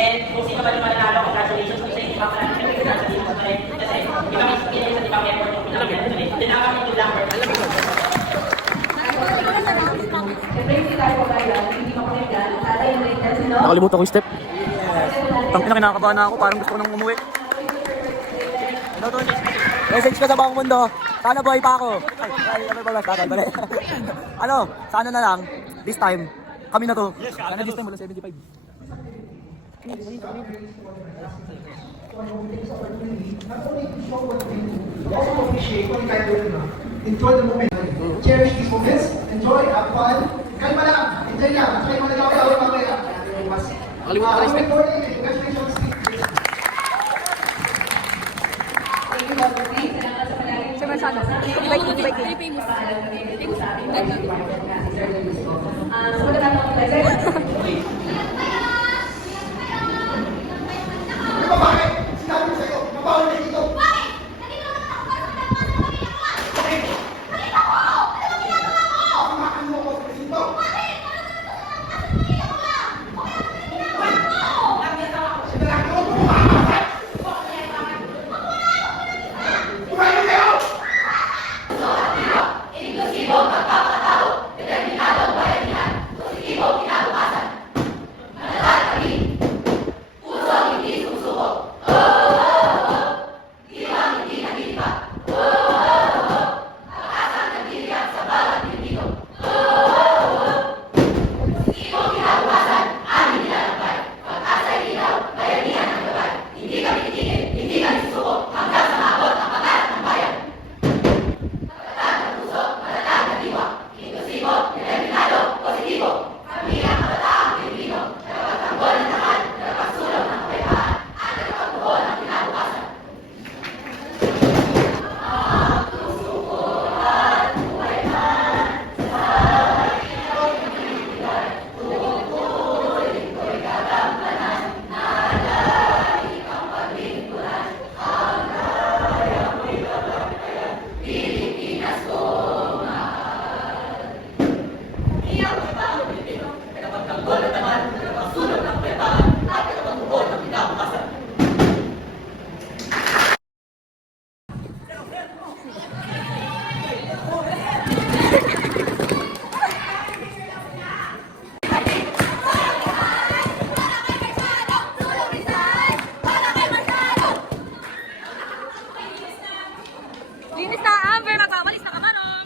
And kung sino ba yung mananalo, congratulations kung sa inyo pa pala. Congratulations pa rin. Kasi iba may pinay sa ibang effort yung pinagyan ito rin. Tinakam yung number. Nakalimutan ko yung step. Tangina, kinakabahan na ako. Parang gusto ko nang umuwi. Message ko sa buong mundo. Sana buhay pa ako. Ano? Sana na lang. This time, kami na to. Sana this time wala 75. Also appreciate what you guys are doing now. Enjoy the moment. Cherish these moments. Enjoy, have fun. Kayo pa lang. Enjoy lang. At kayo managawa mamaya. Nakalimutan ko yung step. Congratulations. Bakit? Sinabi ko sa'yo, mabawal na dito. Linis na, Amber! Magpapalis na ka man, oh!